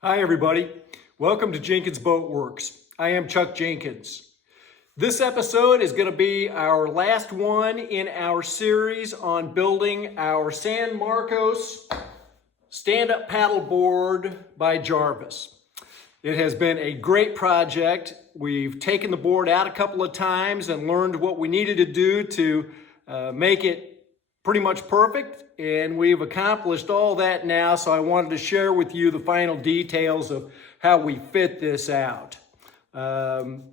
Hi everybody, welcome to Jenkins Boat Works. I am Chuck Jenkins. This episode is going to be our last one in our series on building our San Marcos stand-up paddleboard by Jarvis. It has been a great project. We've taken the board out a couple of times and learned what we needed to do to make it pretty much perfect, and we've accomplished all that now, so I wanted to share with you the final details of how we fit this out.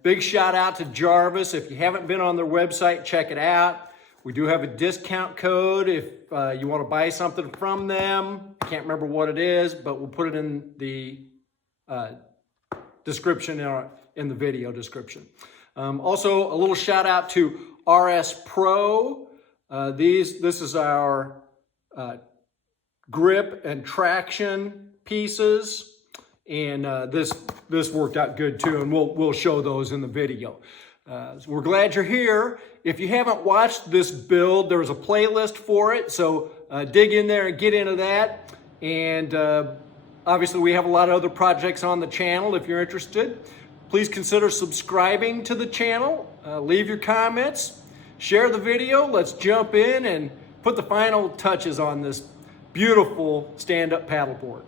Big shout out to Jarvis. If you haven't been on their website, check it out. We do have a discount code if you want to buy something from them. Can't remember what it is, but we'll put it in the description in the video description. Also, a little shout out to RS Pro. This is our grip and traction pieces, and this worked out good too, and we'll show those in the video. So we're glad you're here. If you haven't watched this build, there's a playlist for it, so dig in there and get into that. And obviously we have a lot of other projects on the channel. If you're interested, please consider subscribing to the channel. Leave your comments, share the video. Let's jump in and put the final touches on this beautiful stand-up paddleboard.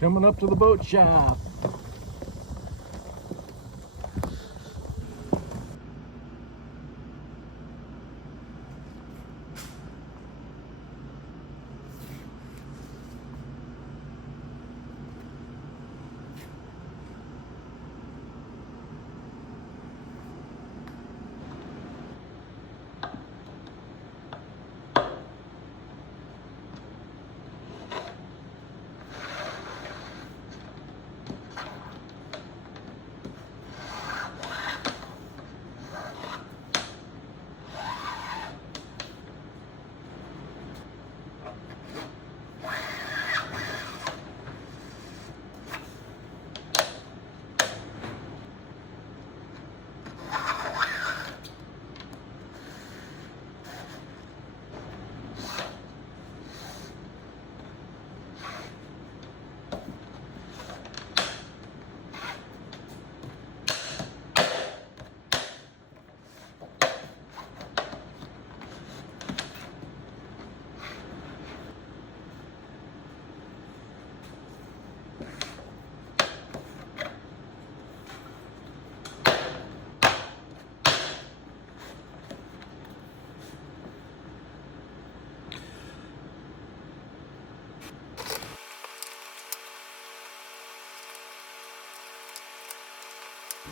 Coming up to the boat shop.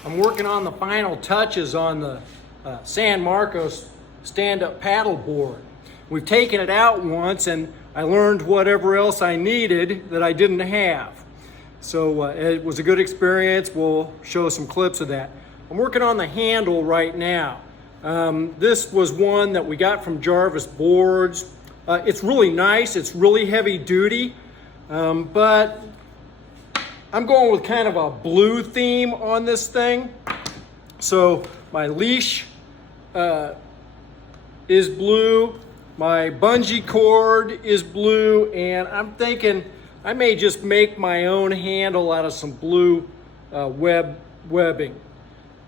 I'm working on the final touches on the San Marcos stand-up paddleboard. We've taken it out once and I learned whatever else I needed that I didn't have. So it was a good experience. We'll show some clips of that. I'm working on the handle right now. This was one that we got from Jarvis Boards. It's really nice. It's really heavy duty, but I'm going with kind of a blue theme on this thing. So my leash is blue, my bungee cord is blue, and I'm thinking I may just make my own handle out of some blue webbing.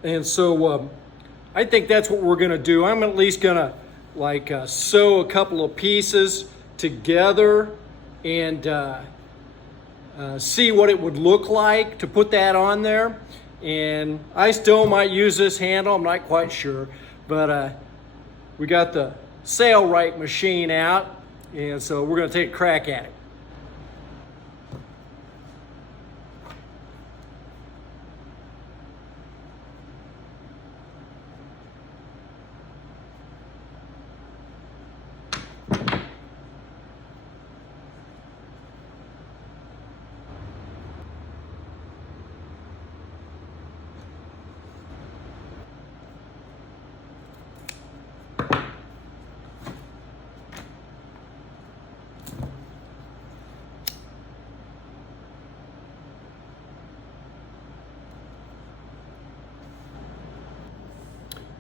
And so I think that's what we're gonna do. I'm at least gonna sew a couple of pieces together and see what it would look like to put that on there. And I still might use this handle, I'm not quite sure, but we got the Sailrite machine out, and so we're gonna take a crack at it.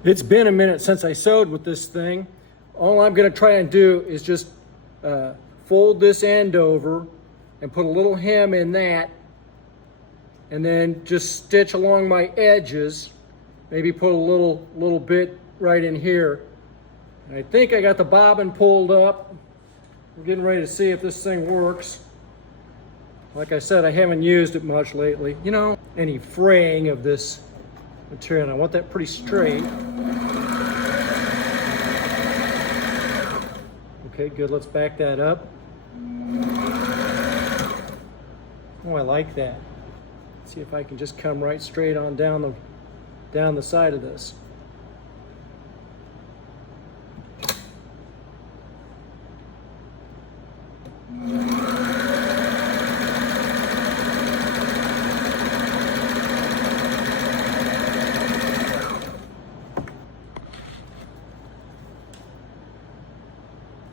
It's been a minute since I sewed with this thing. all I'm going to try and do is just fold this end over and put a little hem in that, and then just stitch along my edges. Maybe put a little bit right in here. And I think I got the bobbin pulled up. We're getting ready to see if this thing works. Like I said, I haven't used it much lately. You know, any fraying of this material, and I want that pretty straight. Okay, good, let's back that up. Oh, I like that. Let's see if I can just come right straight on down the side of this.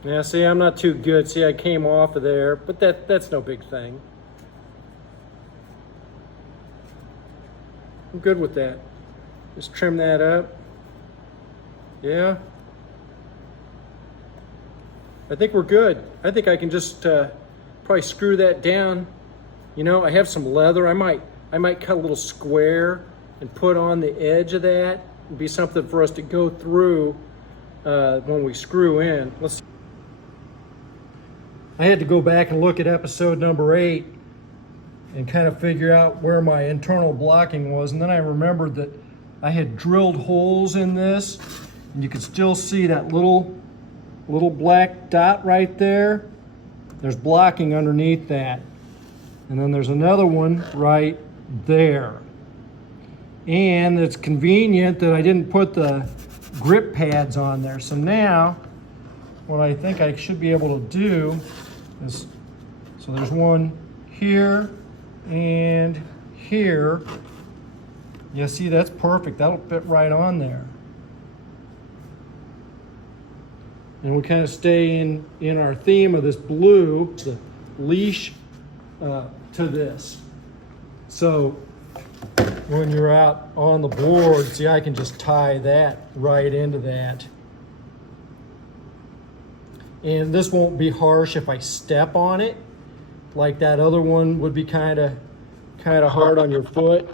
Yeah, see, I'm not too good. See, I came off of there, but that's no big thing. I'm good with that. Just trim that up. Yeah. I think we're good. I think I can just probably screw that down. You know, I have some leather. I might cut a little square and put on the edge of that. It'd be something for us to go through when we screw in. Let's see. I had to go back and look at episode number 8 and kind of figure out where my internal blocking was. And then I remembered that I had drilled holes in this, and you can still see that little black dot right there. There's blocking underneath that. And then there's another one right there. And it's convenient that I didn't put the grip pads on there. So now, what I think I should be able to do is, so there's one here and here. Yeah, see, that's perfect. That'll fit right on there. And we kind of stay in our theme of this blue, the leash to this. So when you're out on the board, see, I can just tie that right into that. And this won't be harsh if I step on it, like that other one would be kind of hard on your foot.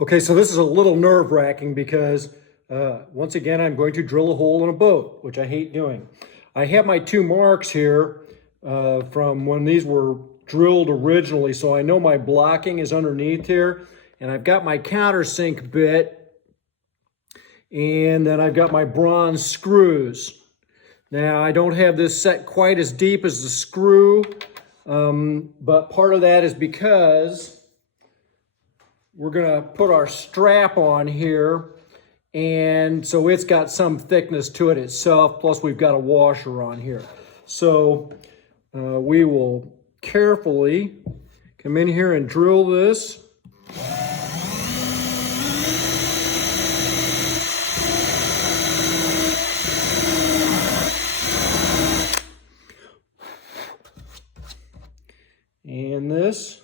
Okay, so this is a little nerve-wracking because once again, I'm going to drill a hole in a boat, which I hate doing. I have my 2 marks here from when these were drilled originally, so I know my blocking is underneath here. And I've got my countersink bit, and then I've got my bronze screws. Now, I don't have this set quite as deep as the screw, but part of that is because we're gonna put our strap on here, and so it's got some thickness to it itself, plus we've got a washer on here. So we will carefully come in here and drill this. And this.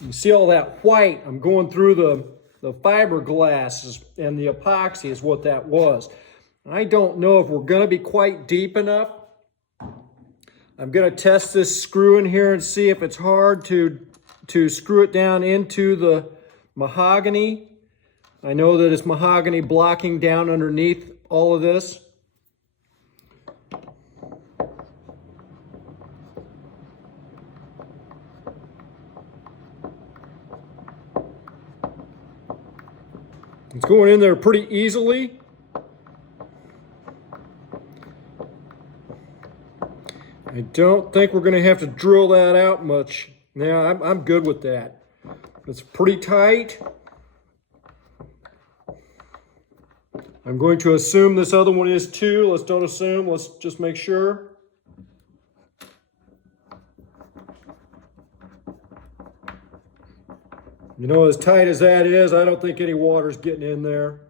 You see all that white? I'm going through the fiberglass, and the epoxy is what that was. I don't know if we're going to be quite deep enough. I'm going to test this screw in here and see if it's hard to screw it down into the mahogany. I know that it's mahogany blocking down underneath all of this. It's going in there pretty easily. I don't think we're going to have to drill that out much. Yeah, I'm good with that. It's pretty tight. I'm going to assume this other one is too. Let's don't assume. Let's just make sure. You know, as tight as that is, I don't think any water's getting in there.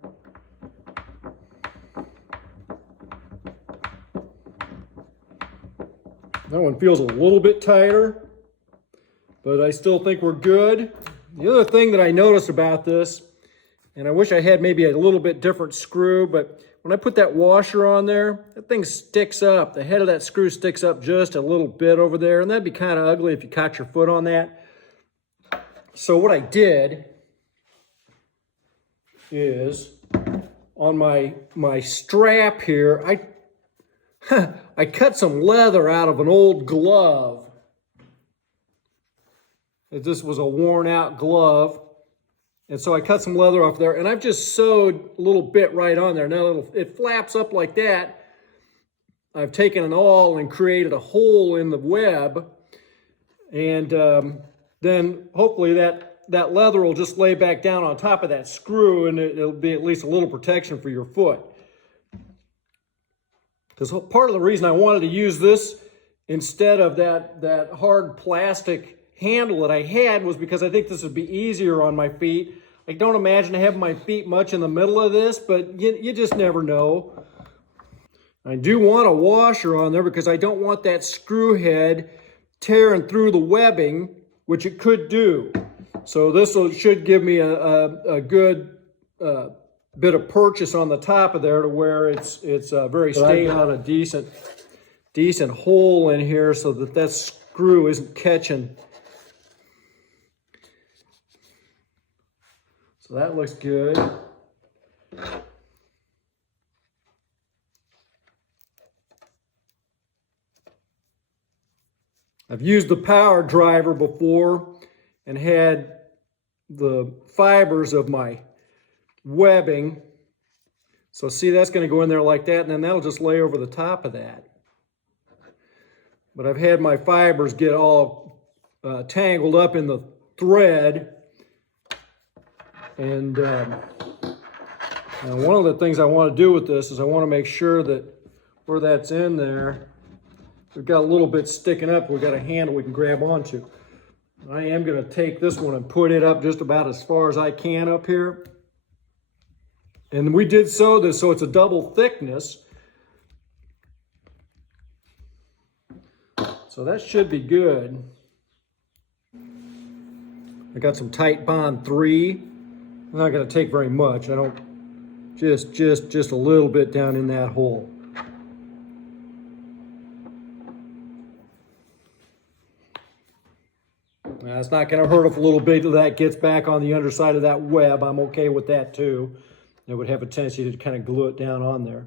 That one feels a little bit tighter, but I still think we're good. The other thing that I noticed about this, and I wish I had maybe a little bit different screw, but when I put that washer on there, that thing sticks up. The head of that screw sticks up just a little bit over there, and that'd be kind of ugly if you caught your foot on that. So what I did is on my strap here, I cut some leather out of an old glove. This was a worn out glove. And so I cut some leather off there, and I've just sewed a little bit right on there. Now it flaps up like that. I've taken an awl and created a hole in the web. And then hopefully that leather will just lay back down on top of that screw, and it'll be at least a little protection for your foot. Because part of the reason I wanted to use this instead of that hard plastic handle that I had was because I think this would be easier on my feet. I don't imagine having my feet much in the middle of this, but you just never know. I do want a washer on there because I don't want that screw head tearing through the webbing, which it could do. So this should give me a good bit of purchase on the top of there to where it's very stable. I got a decent hole in here so that screw isn't catching. So that looks good. I've used the power driver before and had the fibers of my webbing. So see, that's going to go in there like that, and then that'll just lay over the top of that. But I've had my fibers get all tangled up in the thread. And one of the things I want to do with this is I want to make sure that where that's in there, we've got a little bit sticking up. We've got a handle we can grab onto. I am going to take this one and put it up just about as far as I can up here. And we did sew this so it's a double thickness. So that should be good. I got some Tight Bond 3. I'm not going to take very much. I don't, just a little bit down in that hole. Now, it's not going to hurt if a little bit of that gets back on the underside of that web. I'm okay with that too. It would have a tendency to kind of glue it down on there.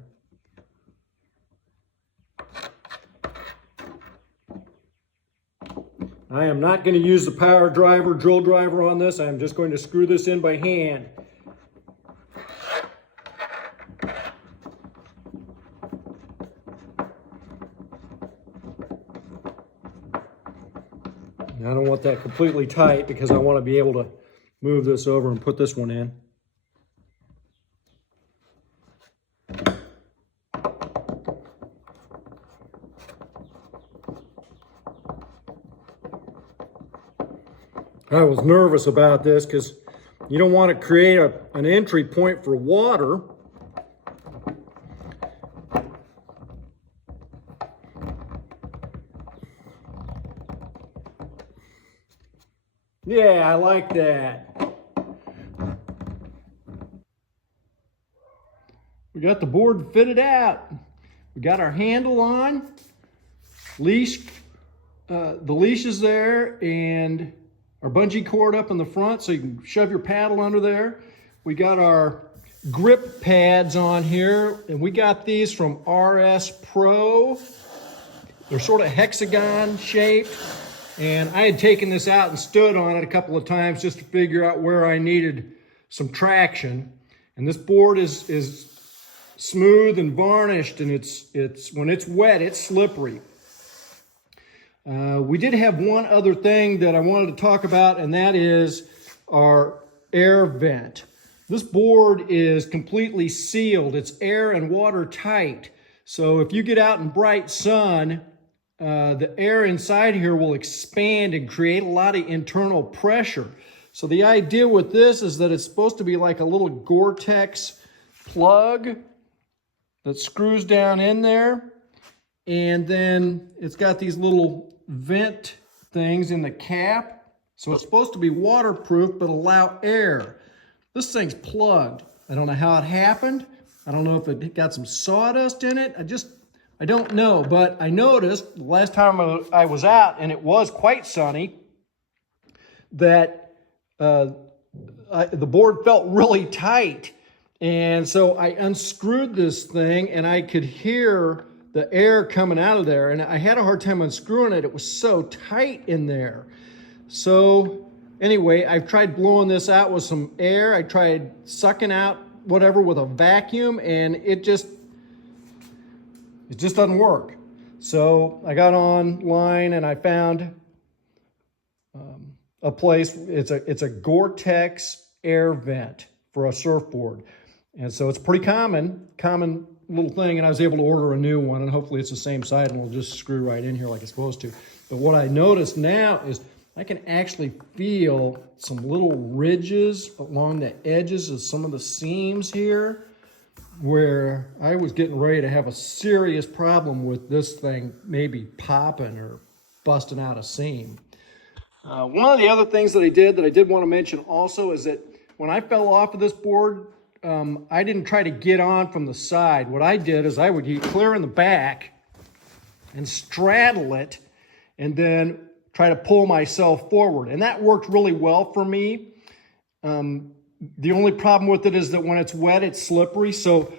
I am not going to use the power driver, drill driver on this. I'm just going to screw this in by hand. I don't want that completely tight because I want to be able to move this over and put this one in. I was nervous about this because you don't want to create an entry point for water. Yeah, I like that. We got the board fitted out. We got our handle on, leash, the leash is there, and our bungee cord up in the front so you can shove your paddle under there. We got our grip pads on here, and we got these from RS Pro. They're sort of hexagon shaped, and I had taken this out and stood on it a couple of times just to figure out where I needed some traction. And this board is smooth and varnished, and it's when it's wet, it's slippery. We did have one other thing that I wanted to talk about, and that is our air vent. This board is completely sealed. It's air and water tight. So if you get out in bright sun, the air inside here will expand and create a lot of internal pressure. So the idea with this is that it's supposed to be like a little Gore-Tex plug that screws down in there. And then it's got these little vent things in the cap. So it's supposed to be waterproof, but allow air. This thing's plugged. I don't know how it happened. I don't know if it got some sawdust in it. I don't know, but I noticed the last time I was out, and it was quite sunny, that the board felt really tight. And so I unscrewed this thing, and I could hear the air coming out of there, and I had a hard time unscrewing it. It was so tight in there. So anyway, I've tried blowing this out with some air. I tried sucking out whatever with a vacuum, and it just doesn't work. So I got online and I found a place. It's a Gore-Tex air vent for a surfboard. And so it's pretty common little thing, and I was able to order a new one, and hopefully it's the same side and it'll just screw right in here like it's supposed to. But what I noticed now is I can actually feel some little ridges along the edges of some of the seams here, where I was getting ready to have a serious problem with this thing maybe popping or busting out a seam. One of the other things that I did want to mention also is that when I fell off of this board, I didn't try to get on from the side. What I did is I would get clear in the back and straddle it and then try to pull myself forward. And that worked really well for me. The only problem with it is that when it's wet, it's slippery. So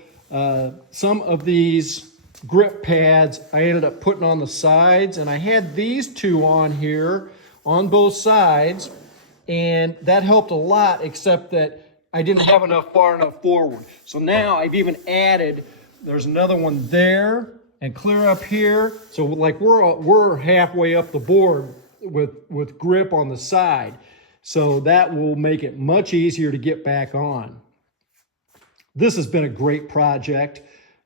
some of these grip pads I ended up putting on the sides, and I had these two on here on both sides, and that helped a lot, except that I didn't have enough far enough forward. So now I've even added, there's another one there and clear up here. So like we're halfway up the board with grip on the side. So that will make it much easier to get back on. This has been a great project,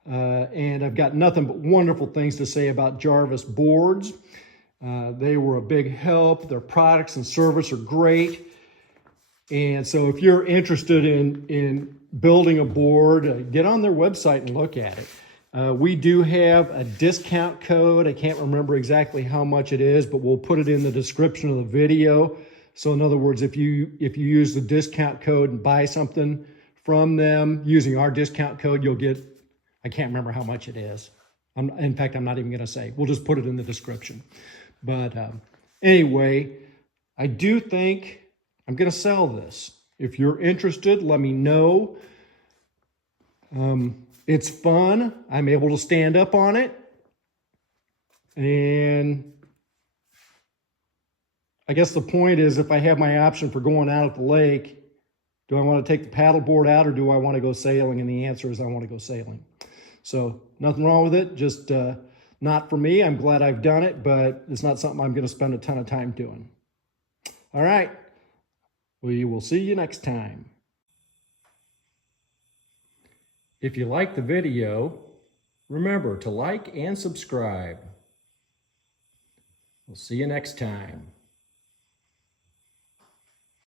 and I've got nothing but wonderful things to say about Jarvis boards. They were a big help. Their products and service are great. And so if you're interested in building a board, get on their website and look at it. We do have a discount code. I can't remember exactly how much it is, but we'll put it in the description of the video. So in other words, if you use the discount code and buy something from them using our discount code, you'll get, I can't remember how much it is. In fact, I'm not even going to say. We'll just put it in the description. But anyway, I do think I'm going to sell this. If you're interested, let me know. It's fun. I'm able to stand up on it. And I guess the point is, if I have my option for going out at the lake, do I want to take the paddleboard out or do I want to go sailing? And the answer is I want to go sailing. So nothing wrong with it, just not for me. I'm glad I've done it, but it's not something I'm going to spend a ton of time doing. All right. We will see you next time. If you like the video, remember to like and subscribe. We'll see you next time.